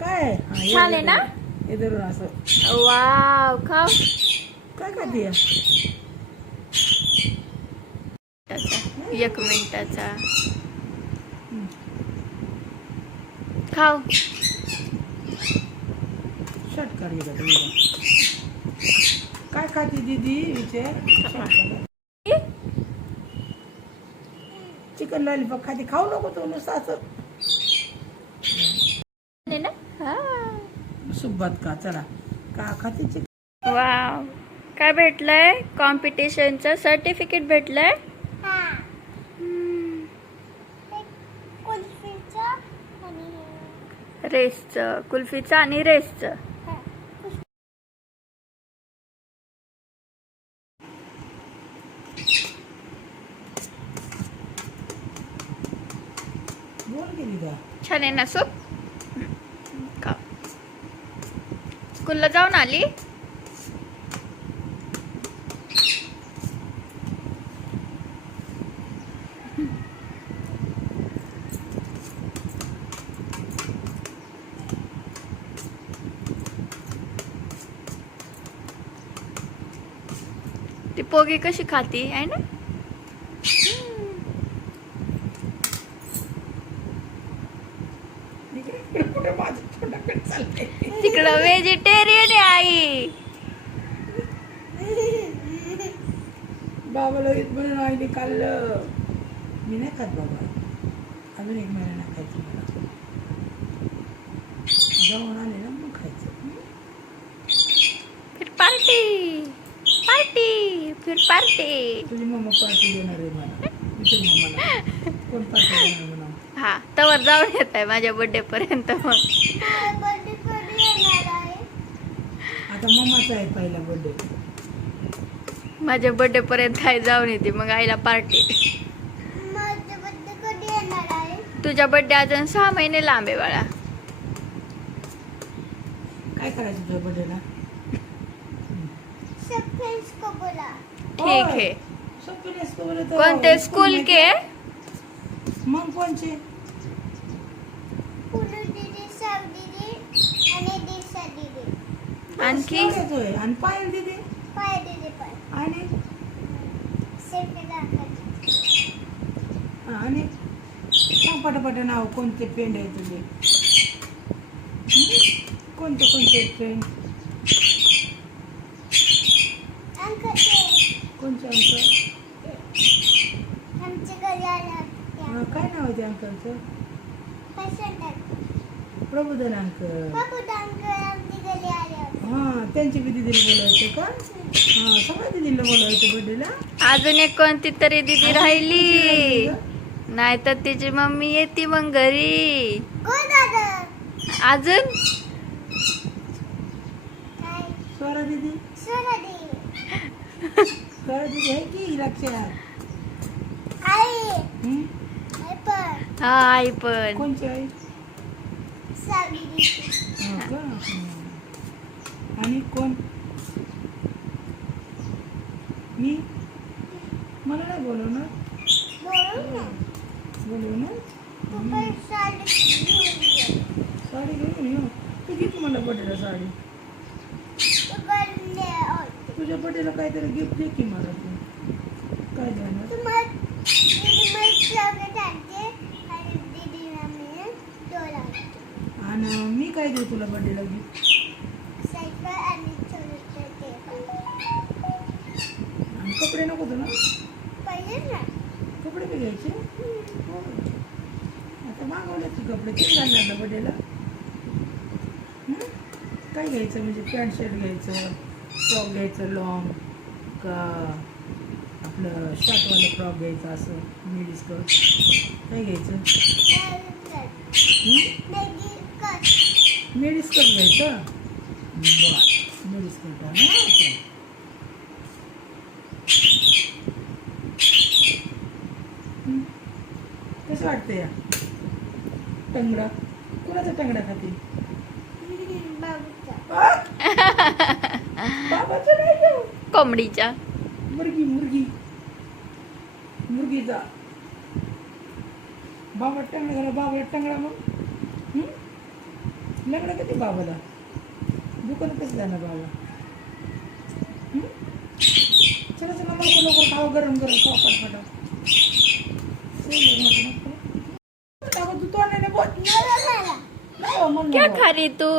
काय हा, हे छान आहे धरून- ना? हे धरून असं वाव, खाऊ. काय खाते एक मिनिटाचा खाऊ. शर्ट काढ गेला तुम्ही काय खाते दीदी विचार चिकन लॉलीपॉप खाते खाऊ नको तो नुसतं असं आहे ना? हा. सुब्बात का चला का खाते चिकन वाव, काय भेटलंय? कॉम्पिटिशनचं सर्टिफिकेट भेटलंय. रेसचं, कुल्फीचं आणि रेसचं. बोल गेली का छान आहे ना सूप? खा. स्कूलला जाऊन आली? ती पोगी कशी खाती आहे ना? कुठे माझं तोंडाकडे चाललंय तिकडं व्हेजिटेरियन आहे आई. बाबाला म्हणून आईने खाल्लं मी नाही खात बाबा अजून एक महिना नाही खायचं मला जाऊन आले ना मग खायचं फिर पार्टी पार्टी फिर पार्टी. तुझी मम्मा पार्टी देणार आहे मला तुझ्या मम्माला कोण पार्टी देणार म्हणा हा, तवर जाऊन येत आहे माझ्या बर्थडे पर्यंत. मग आता मम्माचा आहे पहिला बर्थडे माझ्या बर्थडे पर्यंत काय जाऊन येते मग आईला पार्टी. तुझ्या बर्थडे अजून 6 महिने लांब आहे बाळा. काय करायचं तुझ्या बर्थडेला ठीक आहे. कोणते स्कूल के? मग कोणचे आणखी होय आणि पायल दिदी आणि आणि सांग पटापट नाव कोणते फ्रेंड आहे तुझे कोणते कोणते फ्रेंड कोणचे अंकल काय नाव आहे ते अंकलचं प्रबोधन अंकल हा त्यांची बी दिदीला बोलायचं का हा सगळ्या दिदीला बोलायचं बर्थडेला अजून एक कोणती तरी दीदी राहिली नाही तर तिची मम्मी येते मग घरी. अजून स्वरा दीदी आहे की लक्षात हं? हा आई पण. कोणची आई हो का? हं. आणि कोण मी मला नाही बोलवणार बोलवणार साडी घेऊन येऊ तू घे मला बर्थडेला साडी तुझ्या बर्थडेला काहीतरी गिफ्ट दे की मला तू काय देणार आणि मी काय देऊ तुला बर्थडेला गिफ्ट आणि कपडे नको तुला कपडे बी घ्यायचे हो. आता मागवले की कपडे किती घालणार ना बर्थडेला काय घ्यायचं म्हणजे पॅन्ट शर्ट घ्यायचं फ्रॉक घ्यायचं लॉंग का आपलं शर्टवालं फ्रॉक घ्यायचं असं मिडी स्कर्ट काय घ्यायचं मिडी स्कर्ट घ्यायचं बरं मिडी स्कर्ट आहे कसं वाटतं या टंगडा कुणाचा टंगडा खाते बाबाचा नाही घेऊ कोंबडीच्या. मुर्गी मुर्गी मुर्गीचा बाबा टंगडा घाला बाबा टंगडा मग लग्न कधी बाबाला दुकान कसं जाणार बाबा चला चला लवकर लवकर खावा गरम गरम खावा पटपट तू तोंडाने बोल नाही हो, म्हणून क्या नको. खा रही तू